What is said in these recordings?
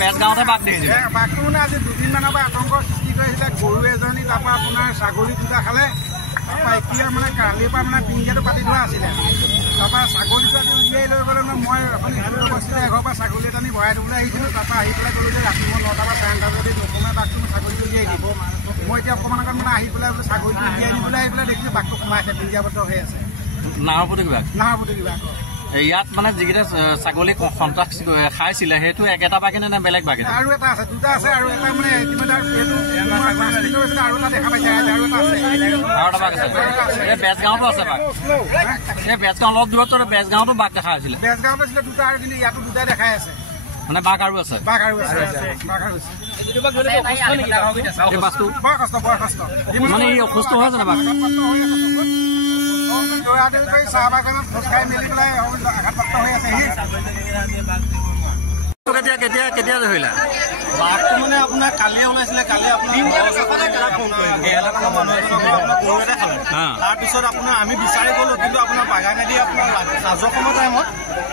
বেজগাঁৱতে বাঘ দেখিছে। বাঘটো মানে আজি দুদিনমানৰ পৰা আতংকৰ সৃষ্টি কৰিছিলে। গৰু এজনী, তাৰপৰা আপোনাৰ ছাগলী দুটা খালে। তাৰপৰা এতিয়া মানে কালিৰ পৰা মানে পিঞ্জাটো পাতি থোৱা আছিলে। তাৰপৰা ছাগলীটো আজি উলিয়াই লৈ গ'লে মই এখন ইহঁতৰ কৈছিলে এঘৰৰ পৰা ছাগলী এটা নি ভৰাই থ'বলৈ আহিছিলোঁ। তাৰপৰা আহি পেলাই গ'লোঁ যে ৰাতিপুৱা 9টা বা 9:30 যদি নোসোমাই বাঘটো ছাগলীটো উলিয়াই দিব। মই এতিয়া অকণমান আগত মানে আহি পেলাই বোলে ছাগলীটো উলিয়াই নিবলৈ আহি পেলাই দেখিছোঁ বাঘটো সোমাইছে, পিঞ্জাবদ্ধ হৈ আছে। নাহৰপুতুকি বাঘ। নাহৰপুতুকি বাঘ। ইয়াত মানে যিকেইটা ছাগলী সন্ত্ৰাস খাইছিলে সেইটো একেটা বাঘে নে বেলেগ বাঘে? আৰু এটা আছে, দুটা আছে। আৰু এটা মানে আৰু এটা দেখা পাইছে। আৰু এটা আছে, আৰু এটা বাঘ আছে। এই বেজগাঁৱতো আছে বাঘ। এই বেজগাঁও অলপ দূৰত বেজগাঁৱতো বাঘ দেখা হৈছিলে। বেজগাঁৱত আছিলে দুটা, আৰু কিন্তু ইয়াতো দুটাই দেখাই আছে। মানে বাঘ আৰু আছে। বাঘ আৰু আছে। বাঘ আৰু আছে। মানে ই অসুস্থ হৈ আছে নে বাঘ? চাহ বাগানত খোজ খাই মেলি পেলাই আঘাতপ্ৰাপ্ত হৈ আছে। কেতিয়া ধৰিলা? বাঘটো মানে আপোনাৰ কালিয়ে ওলাইছিলে। কালি আপোনাৰ গৰু এটা খালে। তাৰপিছত আপোনাৰ আমি বিচাৰি গ'লো, কিন্তু আপোনাৰ বাগানেদি আপোনাৰ সাজৰ সময় টাইমত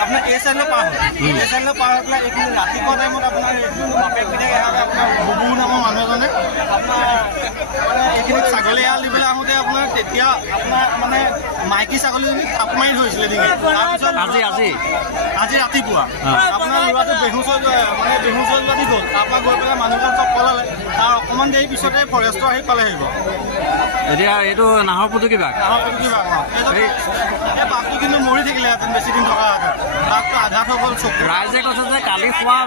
আপোনাৰ এই চাইডলৈ পাৰ হ'ল। এই চাইডলৈ পাৰ হৈ পেলাই এইখিনি ৰাতিপুৱা টাইমত আপোনাৰ বাপেকপিতাক আপোনাৰ বুবু নামৰ মানুহ এজনে আপোনাৰ মানে এইখিনি ছাগলী এৰাল দিবলৈ আহোঁতে আপোনাৰ তেতিয়া আপোনাৰ মানে মাইকী ছাগলীজনী থাপ মাৰি ধৰিছিলে ডিঙিত। তাৰপিছত আজি ৰাতিপুৱা আপোনাৰ ল'ৰাটো বেহুচ হৈ যোৱা দি গ'ল। তাৰপৰা গৈ পেলাই মানুহজন চব পলালে। তাৰ অকণমান দেৰি পিছতে ফৰেষ্টৰ আহি পালে আহিব। এতিয়া এইটো নাহৰপুতুকি বাঘ। নাহৰপুতুকি বাঘ। এই বাঘটো কিন্তু মৰি থাকিলেহেঁতেন বেছি দিন থকা হেঁতেন। বাঘটো আঘাত হৈ গ'ল চকু। ৰাইজে কৈছে যে কালি খোৱা